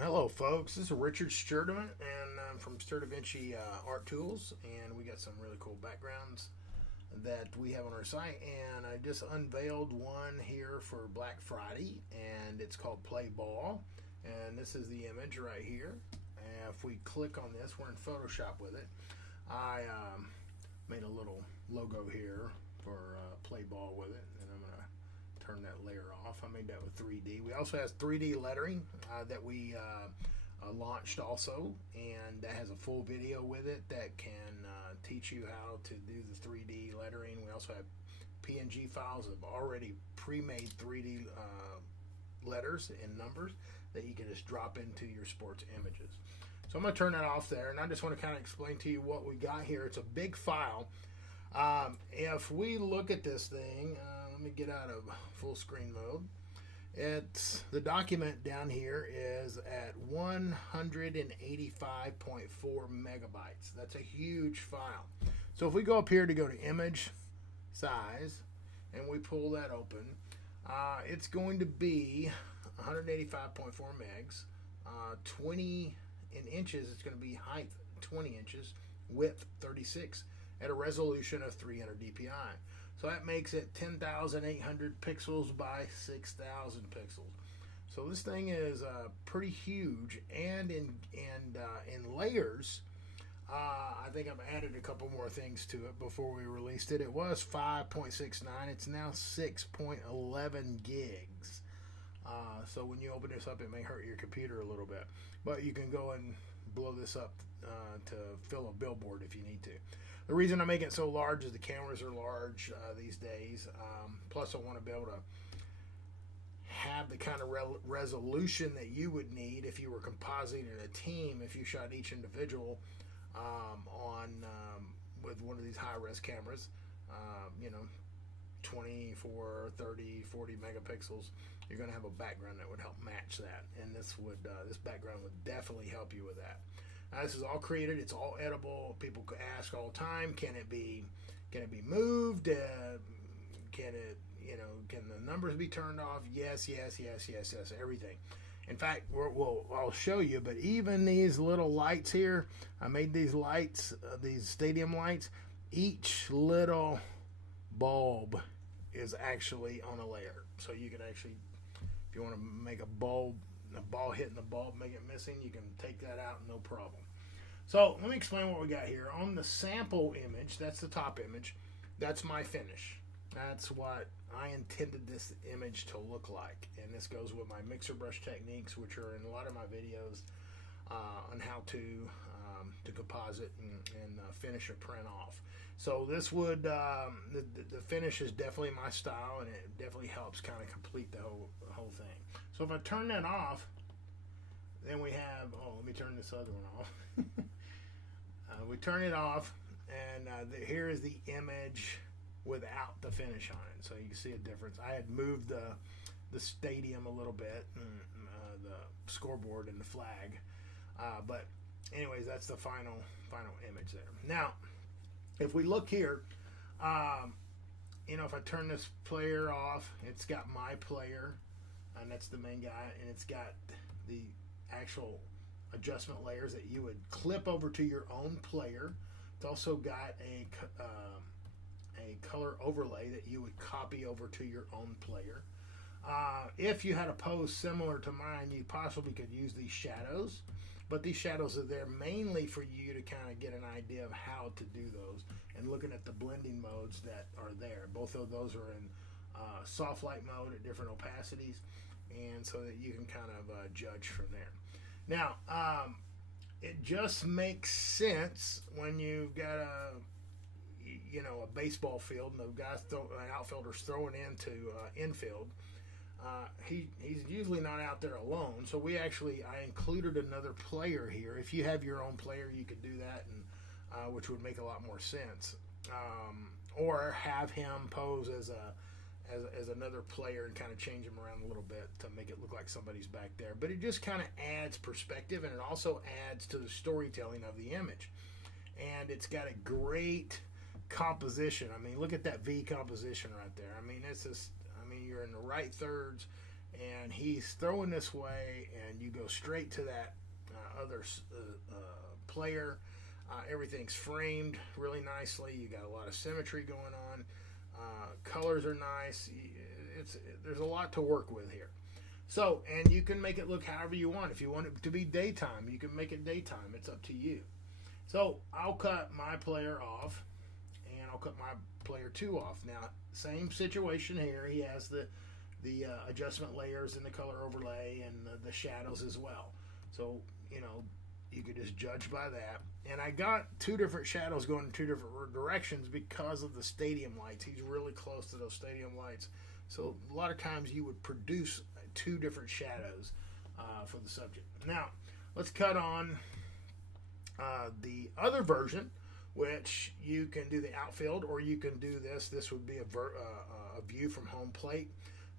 Hello, folks. This is Richard Sturdevant, and I'm from Sturdevant Art Tools, and we got some really cool backgrounds that we have on our site. And I just unveiled one here for Black Friday, and it's called Playball. And this is the image right here. And if we click on this, we're in Photoshop with it. I made a little logo here for Playball with it, and I'm gonna turn that layer off. I made that with 3D. We also have 3D lettering that we launched also, and that has a full video with it that can teach you how to do the 3D lettering. We also have PNG files of already pre-made 3D letters and numbers that you can just drop into your sports images. So I'm going to turn that off there, and I just want to kind of explain to you what we got here. It's a big file. If we look at this thing, let me get out of full screen mode. It's the document down here is at 185.4 megabytes. That's a huge file. So if we go up here to go to image size and we pull that open, it's going to be 185.4 megs, 20 in inches. It's going to be height 20 inches, width 36, at a resolution of 300 dpi. So that makes it 10,800 pixels by 6,000 pixels. So this thing is pretty huge, and in layers, I think I've added a couple more things to it before we released it. It was 5.69. It's now 6.11 gigs. So when you open this up, it may hurt your computer a little bit, but you can go and blow this up to fill a billboard if you need to. The reason I make it so large is the cameras are large these days. Plus, I want to be able to have the kind of resolution that you would need if you were compositing a team, if you shot each individual with one of these high-res cameras, 24, 30, 40 megapixels. You're going to have a background that would help match that, and this background would definitely help you with that. Now, this is all created. It's all edible. People ask all the time, can it be moved? Can the numbers be turned off? Yes, everything. In fact, I'll show you, but even these little lights here, I made these lights, these stadium lights. Each little bulb is actually on a layer. So you can actually, if you want to make a ball hitting the bulb, make it missing, you can take that out, no problem. So let me explain what we got here. On the sample image, that's the top image, that's my finish. That's what I intended this image to look like. And this goes with my mixer brush techniques, which are in a lot of my videos on how to composite and finish a print off. So this would, the finish is definitely my style, and it definitely helps kind of complete the whole thing. So if I turn that off, then we have, let me turn this other one off. We turn it off, and here is the image without the finish on it. So you can see a difference. I had moved the stadium a little bit, the scoreboard and the flag. But anyways, that's the final image there. Now, if we look here, if I turn this player off, it's got my player, and that's the main guy, and it's got the actual adjustment layers that you would clip over to your own player. It's also got a color overlay that you would copy over to your own player. If you had a pose similar to mine, you possibly could use these shadows, but these shadows are there mainly for you to kind of get an idea of how to do those, and looking at the blending modes that are there. Both of those are in soft light mode at different opacities, and so that you can kind of judge from there. Now, it just makes sense when you've got a baseball field and an outfielder's throwing into infield. He's usually not out there alone, so I included another player here. If you have your own player, you could do that, and which would make a lot more sense. Or have him pose as another player and kind of change him around a little bit to make it look like somebody's back there. But it just kind of adds perspective, and it also adds to the storytelling of the image. And it's got a great composition. I mean, look at that V composition right there. I mean, you're in the right thirds, and he's throwing this way, and you go straight to that other player. Everything's framed really nicely. You got a lot of symmetry going on. Colors are nice. There's a lot to work with here. So, and you can make it look however you want. If you want it to be daytime, you can make it daytime. It's up to you. So, I'll cut my player off, and I'll cut my player 2 off. Now, same situation here. He has the adjustment layers and the color overlay and the shadows as well. So, you could just judge by that. And I got 2 different shadows going in 2 different directions because of the stadium lights. He's really close to those stadium lights. So a lot of times you would produce 2 different shadows for the subject. Now, let's cut on the other version, which you can do the outfield, or you can do this. This would be a view from home plate.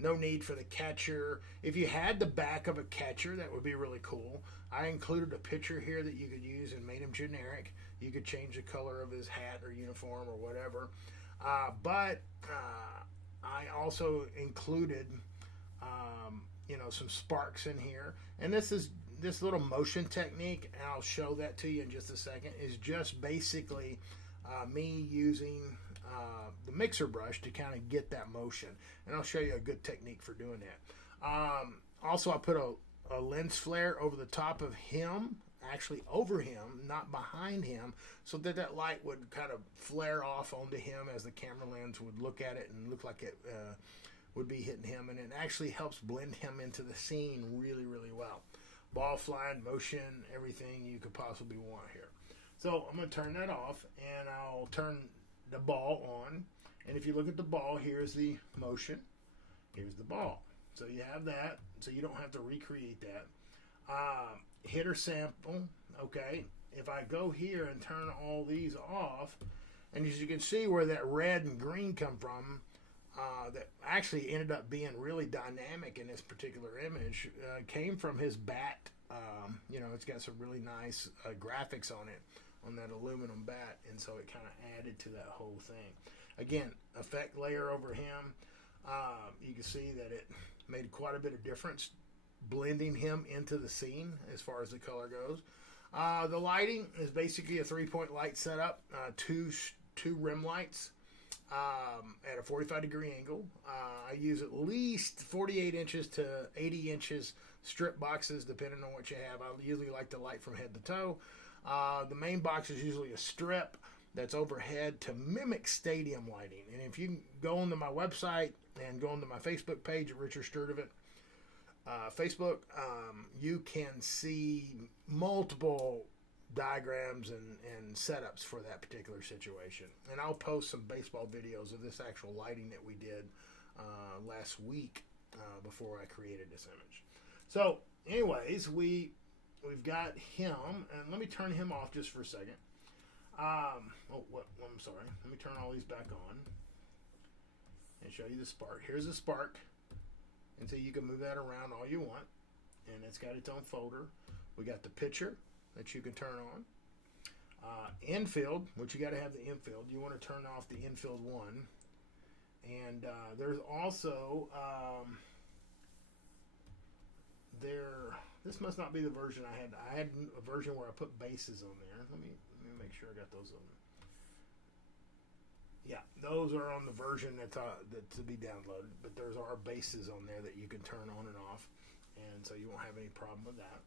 No need for the catcher. If you had the back of a catcher, that would be really cool. I included a picture here that you could use and made him generic. You could change the color of his hat or uniform or whatever. But I also included, some sparks in here. And this little motion technique, and I'll show that to you in just a second, is just basically me using the mixer brush to kind of get that motion. And I'll show you a good technique for doing that. Also, I put a lens flare over the top of him, actually over him, not behind him, so that light would kind of flare off onto him as the camera lens would look at it and look like it would be hitting him. And it actually helps blend him into the scene really, really well. Ball flying, motion, everything you could possibly want here. So I'm going to turn that off, and I'll turn the ball on. And if you look at the ball, here's the motion. Here's the ball. So you have that, so you don't have to recreate that. Hitter sample, okay. If I go here and turn all these off, and as you can see where that red and green come from, that actually ended up being really dynamic in this particular image, came from his bat. It's got some really nice graphics on it, on that aluminum bat, and so it kind of added to that whole thing. Again, effect layer over him. You can see that it made quite a bit of difference blending him into the scene as far as the color goes. The lighting is basically a 3-point light setup, two rim lights at a 45-degree angle. I use at least 48 inches to 80 inches strip boxes, depending on what you have. I usually like to light from head to toe. The main box is usually a strip that's overhead to mimic stadium lighting. And if you go onto my website and go onto my Facebook page at Richard Sturdevant Facebook, you can see multiple diagrams and setups for that particular situation. And I'll post some baseball videos of this actual lighting that we did last week before I created this image. So anyways, we've got him, and let me turn him off just for a second. I'm sorry. Let me turn all these back on and show you the spark. Here's a spark, and so you can move that around all you want, and it's got its own folder. We got the picture that you can turn on. Infield, which you got to have the infield. You want to turn off the infield 1, and there's also This must not be the version I had. I had a version where I put bases on there. Let me make sure I got those on. Yeah, those are on the version that's to be downloaded. But there's are bases on there that you can turn on and off, and so you won't have any problem with that.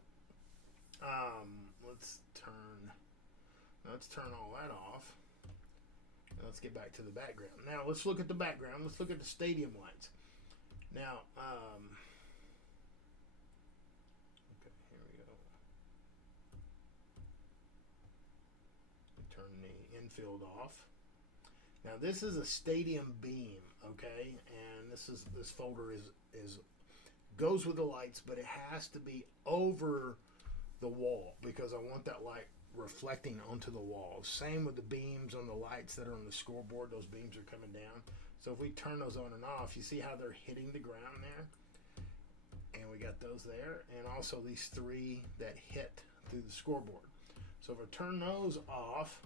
Let's turn all that off. And let's get back to the background. Now let's look at the background. Let's look at the stadium lights. Now, okay, here we go. Turn the infield off. Now this is a stadium beam, okay, and this folder is goes with the lights, but it has to be over the wall because I want that light reflecting onto the walls. Same with the beams on the lights that are on the scoreboard. Those beams are coming down. So if we turn those on and off, you see how they're hitting the ground there? And we got those there. And also these 3 that hit through the scoreboard. So if I turn those off,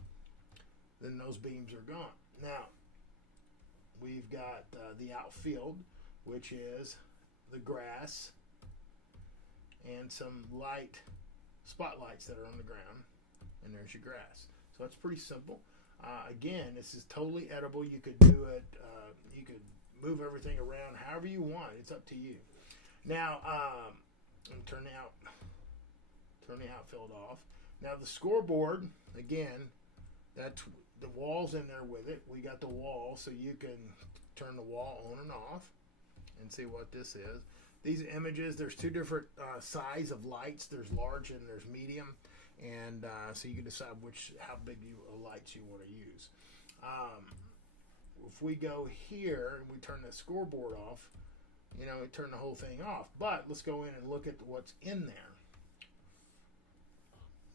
then those beams are gone. Now, we've got the outfield, which is the grass, and some light spotlights that are on the ground, and there's your grass. So it's pretty simple. Again, this is totally edible. You could do it. You could move everything around however you want. It's up to you. Now, turn the outfield off. Now the scoreboard, again, that's the wall's in there with it. We got the wall, so you can turn the wall on and off and see what this is. These images, there's two different size of lights. There's large and there's medium, and so you can decide how big lights you want to use. If we go here and we turn the scoreboard off, we turn the whole thing off. But let's go in and look at what's in there.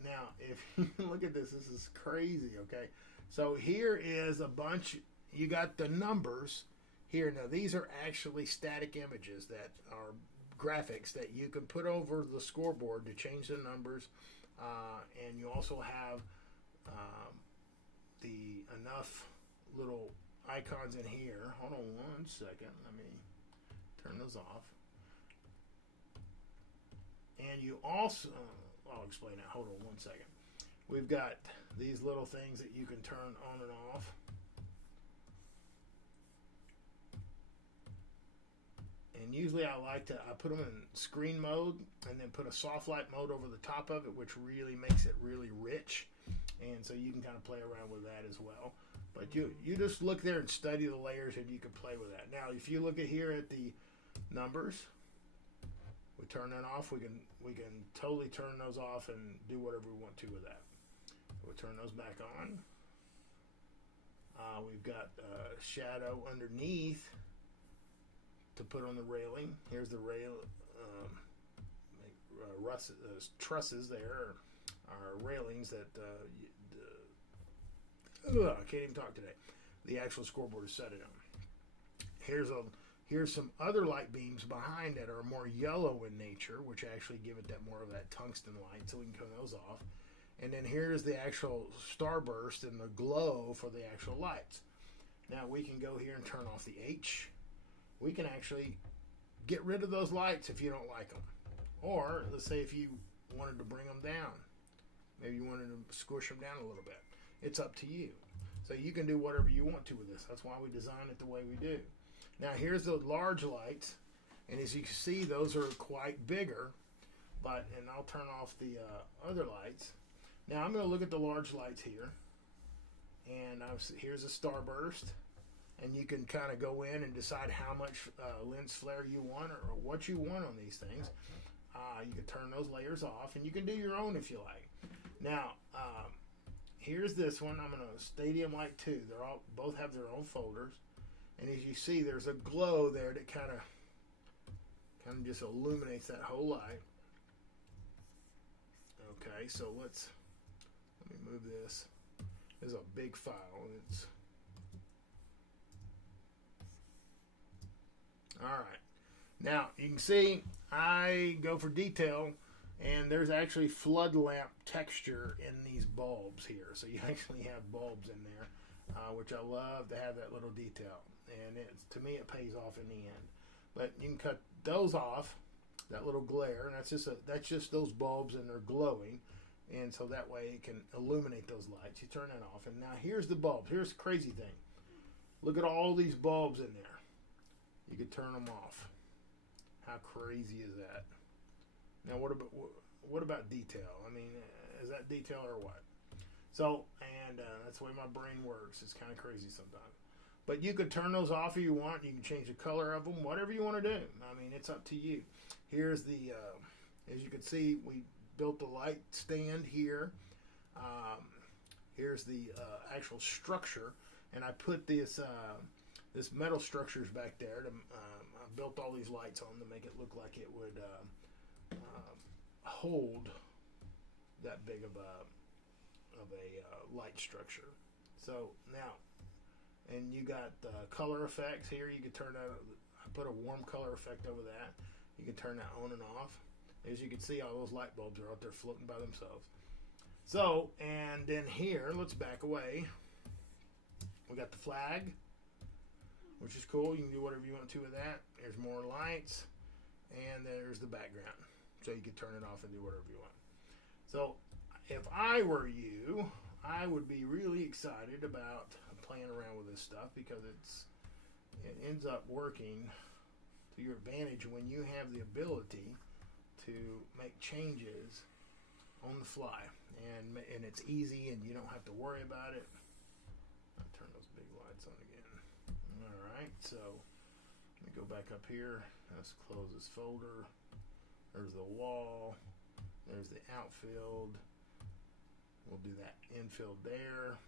Now, if you look at this is crazy, okay? So here is a bunch. You got the numbers here. Now, these are actually static images that are graphics that you can put over the scoreboard to change the numbers. And you also have enough little icons in here. Hold on one second. Let me turn those off. And you also, I'll explain that. Hold on one second. We've got these little things that you can turn on and off. And usually I put them in screen mode and then put a soft light mode over the top of it, which really makes it really rich. And so you can kind of play around with that as well. But you just look there and study the layers and you can play with that. Now, if you look at here at the numbers, we turn that off. We can totally turn those off and do whatever we want to with that. We'll turn those back on. We've got shadow underneath to put on the railing. Here's the trusses there, are railings that I can't even talk today. The actual scoreboard is set it on. Here's some other light beams behind that are more yellow in nature, which actually give it that more of that tungsten light, so we can turn those off. And then here's the actual starburst and the glow for the actual lights. Now we can go here and turn off the H. We can actually get rid of those lights if you don't like them. Or let's say if you wanted to bring them down. Maybe you wanted to squish them down a little bit. It's up to you. So you can do whatever you want to with this. That's why we design it the way we do. Now here's the large lights. And as you can see, those are quite bigger. And I'll turn off the other lights. Now I'm going to look at the large lights here. And here's a starburst. And you can kind of go in and decide how much lens flare you want or what you want on these things. You can turn those layers off, and you can do your own if you like. Now, here's this one. I'm going to Stadium Light 2. Both have their own folders. And as you see, there's a glow there that kind of just illuminates that whole light. Okay, so let me move this. This is a big file, and it's all right. Now you can see I go for detail, and there's actually flood lamp texture in these bulbs here. So you actually have bulbs in there, which I love to have that little detail. And to me, it pays off in the end. But you can cut those off, that little glare, and that's just those bulbs, and they're glowing. And so that way it can illuminate those lights. You turn that off, and now here's the bulbs. Here's the crazy thing. Look at all these bulbs in there. You could turn them off. How crazy is that? Now, what about detail? I mean, is that detail or what? So, and that's the way my brain works. It's kind of crazy sometimes. But you could turn those off if you want. You can change the color of them, whatever you want to do. I mean, it's up to you. Here's the, as you can see, we built the light stand here. Here's the actual structure, and I put this metal structures back there. I built all these lights on to make it look like it would hold that big of a light structure. So now, and you got color effects here. You can turn that. I put a warm color effect over that. You can turn that on and off. As you can see, all those light bulbs are out there floating by themselves. So, and then here, let's back away. We got the flag, which is cool. You can do whatever you want to with that. There's more lights. and there's the background. So you can turn it off and do whatever you want. So if I were you, I would be really excited about playing around with this stuff because it ends up working to your advantage when you have the ability to make changes on the fly, and it's easy and you don't have to worry about it. I'll turn those big lights on again. All right, so let me go back up here. Let's close this folder. There's the wall. There's the outfield. We'll do that infield there.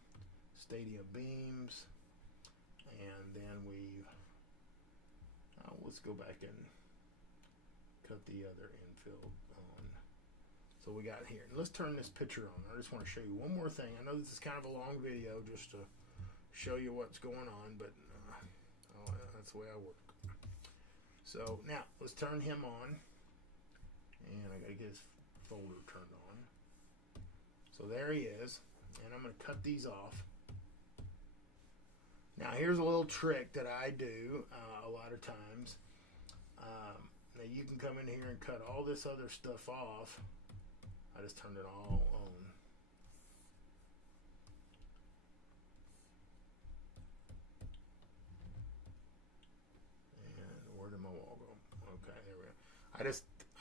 Stadium beams. And then let's go back and cut the other infield on. So we got here. Let's turn this picture on. I just want to show you one more thing. I know this is kind of a long video just to show you what's going on, but that's the way I work. So now let's turn him on. And I got to get his folder turned on. So there he is. And I'm going to cut these off. Now here's a little trick that I do a lot of times. Now you can come in here and cut all this other stuff off. I just turned it all on. And where did my wall go? Okay, there we go.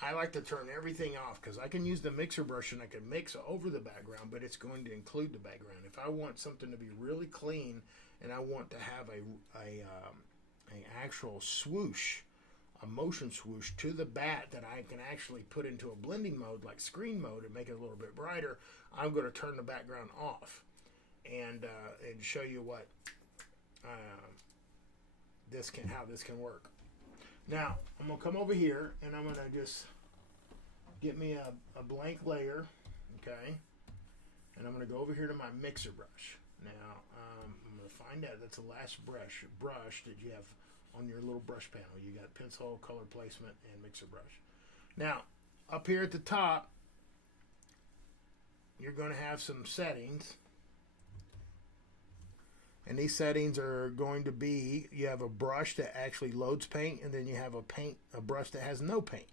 I like to turn everything off because I can use the mixer brush and I can mix over the background, but it's going to include the background. If I want something to be really clean and I want to have a actual swoosh, a motion swoosh to the bat that I can actually put into a blending mode like screen mode and make it a little bit brighter, I'm going to turn the background off and show you what how this can work. Now I'm going to come over here and I'm going to just get me a blank layer, okay, and I'm going to go over here to my mixer brush. Now I'm going to find out that's the last brush that you have on your little brush panel. You got pencil, color placement, and mixer brush. Now up here at the top you're going to have some settings, and these settings are going to be, you have a brush that actually loads paint, and then you have a brush that has no paint.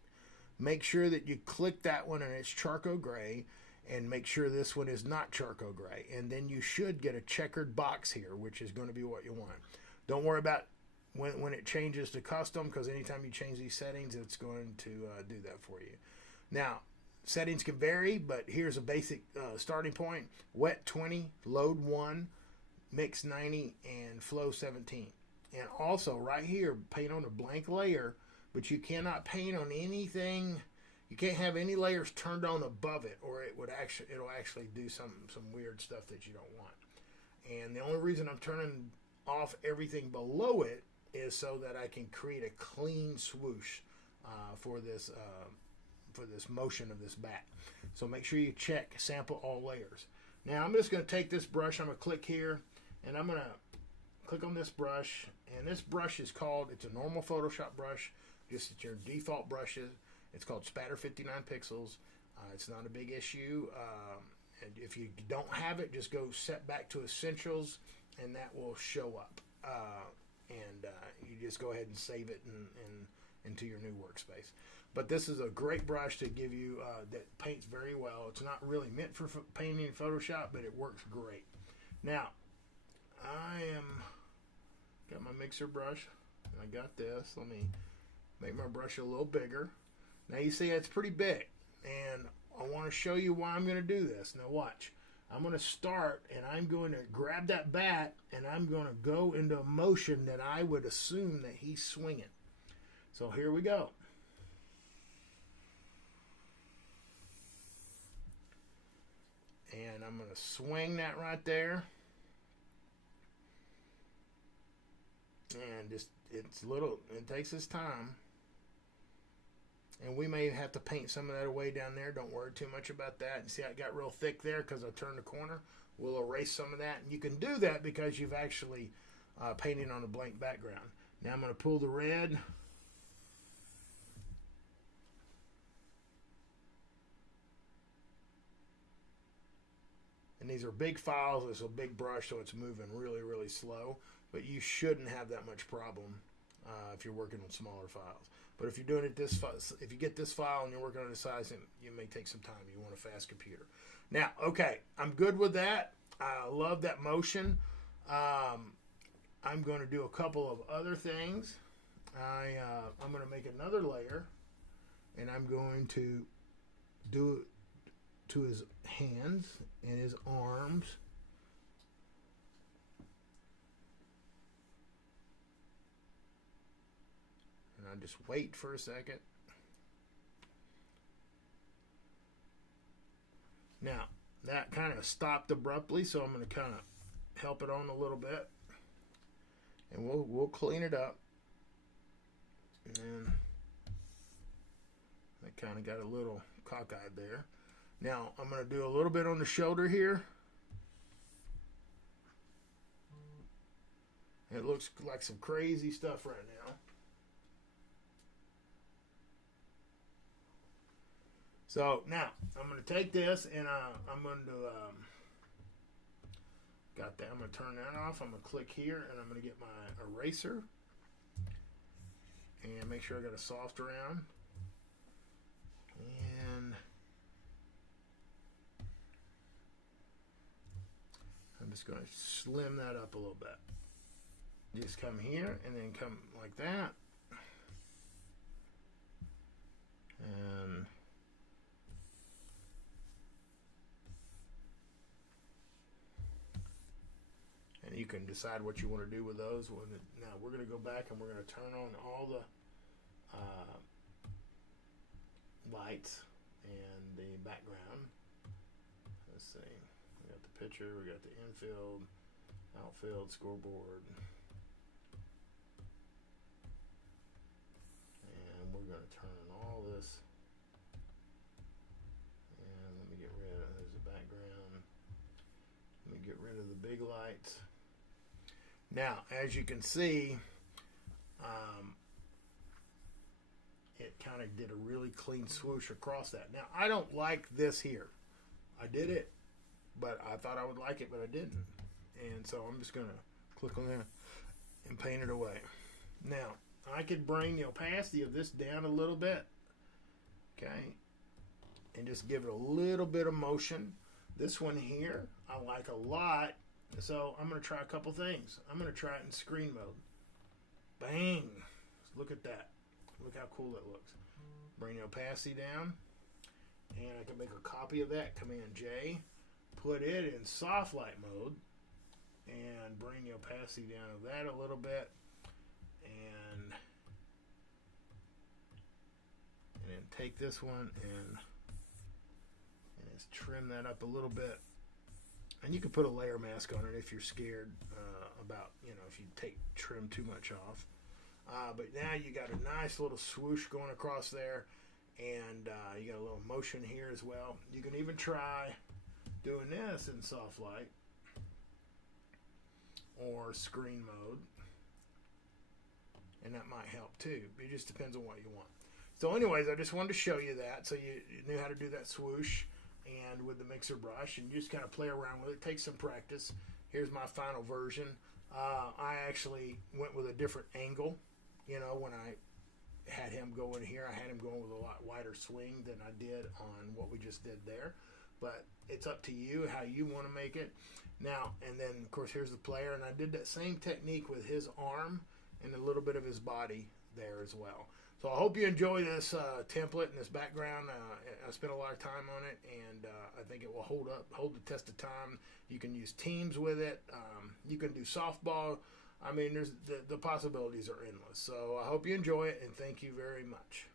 Make sure that you click that one and it's charcoal gray, and make sure this one is not charcoal gray, and then you should get a checkered box here, which is going to be what you want. Don't worry about when it changes to custom, because anytime you change these settings, it's going to do that for you. Now settings can vary, but here's a basic starting point: wet 20, load 1, mix 90, and flow 17. And also right here, paint on a blank layer, but you cannot paint on anything. You can't have any layers turned on above it, or it'll actually do some weird stuff that you don't want. And the only reason I'm turning off everything below it is so that I can create a clean swoosh for this motion of this bat. So make sure you check sample all layers. Now I'm just going to take this brush. I'm going to click here, and I'm going to click on this brush. And this brush is called, it's a normal Photoshop brush, just it's your default brushes. It's called Spatter 59 Pixels. It's not a big issue. And if you don't have it, just go set back to Essentials, and that will show up. You just go ahead and save it into your new workspace. But this is a great brush to give you that paints very well. It's not really meant for painting in Photoshop, but it works great. Now, got my mixer brush. I got this. Let me make my brush a little bigger. Now you see it's pretty big, and I want to show you why I'm going to do this. Now watch. I'm going to start, and I'm going to grab that bat, and I'm going to go into a motion that I would assume that he's swinging. So here we go. And I'm going to swing that right there. And it takes its time. And we may have to paint some of that away down there. Don't worry too much about that. And see how it got real thick there because I turned the corner? We'll erase some of that. And you can do that because you've actually painted on a blank background. Now I'm going to pull the red. And these are big files. It's a big brush, so it's moving really, really slow. But you shouldn't have that much problem if you're working on smaller files. But if you're doing it if you get this file and you're working on the size, it may take some time. You want a fast computer. Now, okay, I'm good with that. I love that motion. I'm going to do a couple of other things. I'm going to make another layer, and I'm going to do it to his hands and his arms. And I'll just wait for a second. Now, that kind of stopped abruptly, so I'm going to kind of help it on a little bit. And we'll clean it up. And I kind of got a little cockeyed there. Now, I'm going to do a little bit on the shoulder here. It looks like some crazy stuff right now. So, now, I'm going to take this and I'm going to, got that. I'm going to turn that off. I'm going to click here and I'm going to get my eraser. And make sure I got a soft round. And I'm just going to slim that up a little bit. Just come here and then come like that. And you can decide what you want to do with those. Now we're going to go back and we're going to turn on all the lights and the background. Let's see. We got the picture, we got the infield, outfield, scoreboard. And we're going to turn on all this. And let me get rid of, there's the background. Let me get rid of the big lights. Now, as you can see, it kind of did a really clean swoosh across that. Now, I don't like this here. I did it, but I thought I would like it, but I didn't. And so I'm just going to click on that and paint it away. Now, I could bring the opacity of this down a little bit, okay, and just give it a little bit of motion. This one here, I like a lot. So I'm going to try a couple things. I'm going to try it in screen mode. Bang! Look at that. Look how cool that looks. Bring the opacity down. And I can make a copy of that. Command J. Put it in soft light mode. And bring the opacity down of that a little bit. And then take this one and just trim that up a little bit. And you can put a layer mask on it if you're scared about, if you trim too much off. But now you got a nice little swoosh going across there, and you got a little motion here as well. You can even try doing this in soft light or screen mode, and that might help too. It just depends on what you want. So anyways, I just wanted to show you that so you knew how to do that swoosh. And with the mixer brush, and you just kind of play around with it. Take some practice. Here's my final version. I actually went with a different angle. When I had him go in here, I had him going with a lot wider swing than I did on what we just did there. But it's up to you how you want to make it. Now, and then, of course, here's the player. And I did that same technique with his arm and a little bit of his body there as well. So I hope you enjoy this template and this background. I spent a lot of time on it, and I think it will hold the test of time. You can use teams with it. You can do softball. I mean, the possibilities are endless. So I hope you enjoy it, and thank you very much.